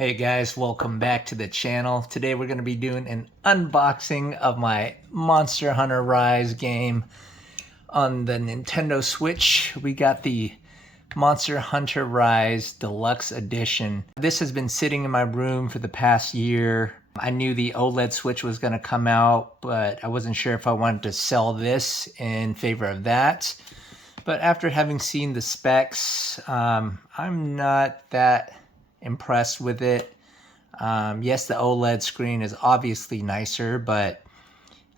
Hey guys, welcome back to the channel. Today we're going to be doing an unboxing of my Monster Hunter Rise game on the Nintendo Switch. We got the Monster Hunter Rise Deluxe Edition. This has been sitting in my room for the past year. I knew the OLED Switch was going to come out, but I wasn't sure if I wanted to sell this in favor of that. But after having seen the specs, I'm not that impressed with it. Yes, the OLED screen is obviously nicer, but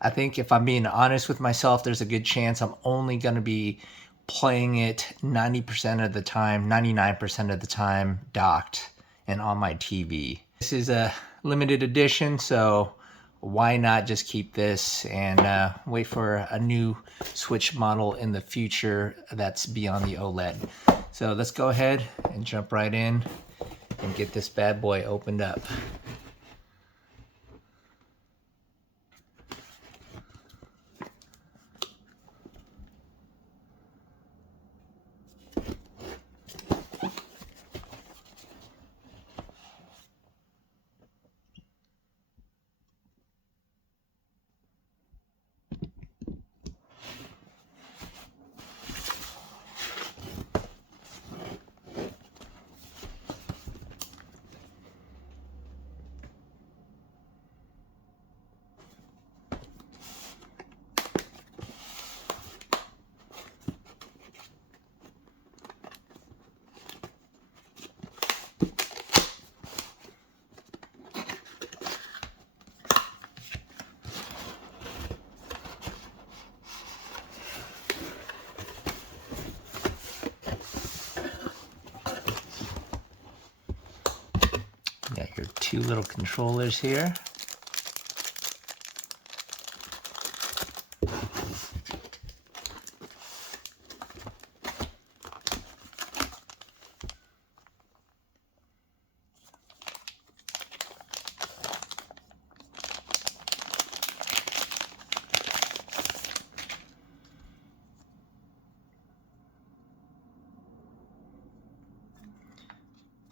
I think if I'm being honest with myself, there's a good chance I'm only going to be playing it 90% of the time, 99% of the time docked and on my TV. This is a limited edition, so why not just keep this and wait for a new Switch model in the future that's beyond the OLED. So let's go ahead and jump right in and get this bad boy opened up. Got your two little controllers here.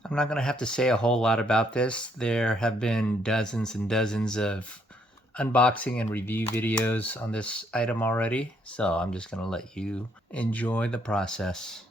I'm not going to have to say a whole lot about this. There have been dozens and dozens of unboxing and review videos on this item already, so I'm just going to let you enjoy the process.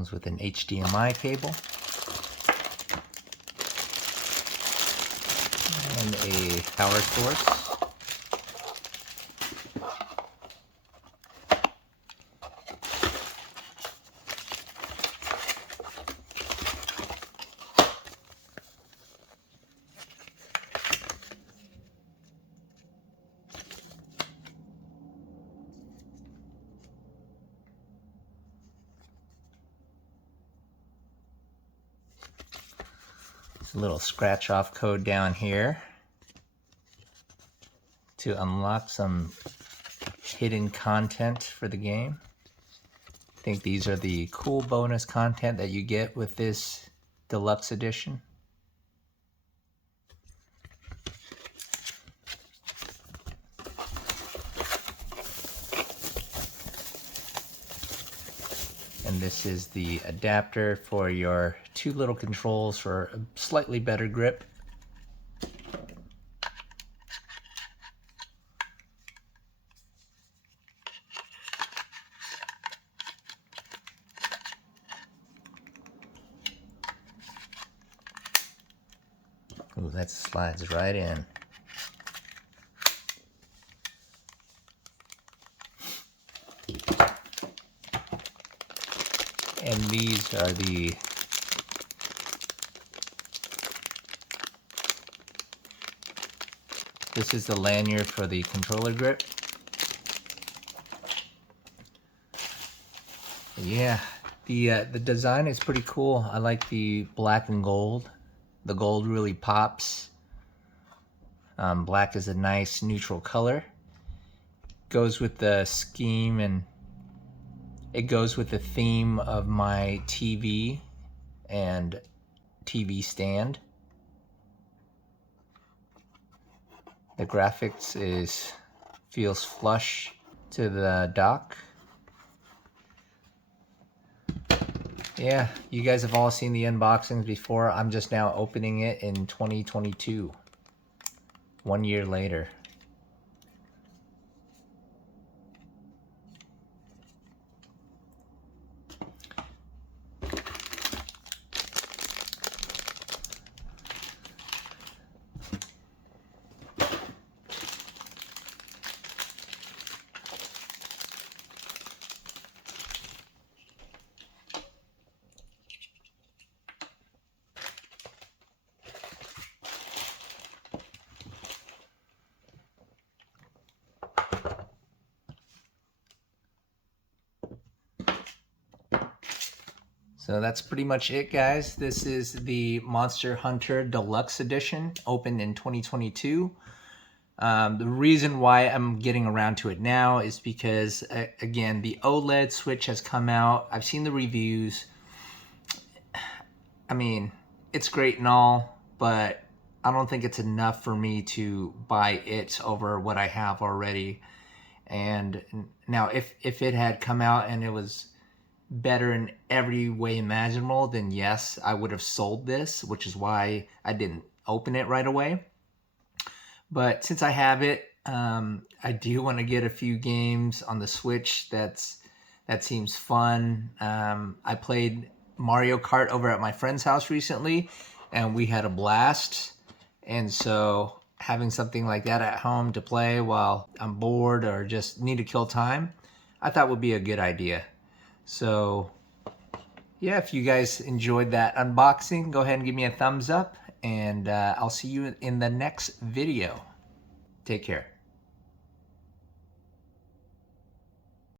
Comes with an HDMI cable and a power source. A little scratch off code down here to unlock some hidden content for the game. I think these are the cool bonus content that you get with this deluxe edition. And this is the adapter for your two little controls for a slightly better grip. Ooh, that slides right in. And these are this is the lanyard for the controller grip. Yeah, the design is pretty cool. I like the black and gold. The gold really pops. Black is a nice neutral color. Goes with the scheme, and it goes with the theme of my TV and TV stand. The graphics feels flush to the dock. Yeah, you guys have all seen the unboxings before. I'm just now opening it in 2022, 1 year later. So that's pretty much it, guys. This is the Monster Hunter Deluxe Edition, opened in 2022. The reason why I'm getting around to it now is because, again, the OLED Switch has come out. I've seen the reviews. I mean, it's great and all, but I don't think it's enough for me to buy it over what I have already. And now, if it had come out and it was better in every way imaginable, then yes, I would have sold this, which is why I didn't open it right away. But since I have it, I do want to get a few games on the Switch. That seems fun. I played Mario Kart over at my friend's house recently, and we had a blast. And so having something like that at home to play while I'm bored or just need to kill time, I thought would be a good idea. So yeah, if you guys enjoyed that unboxing, go ahead and give me a thumbs up, and I'll see you in the next video. Take care.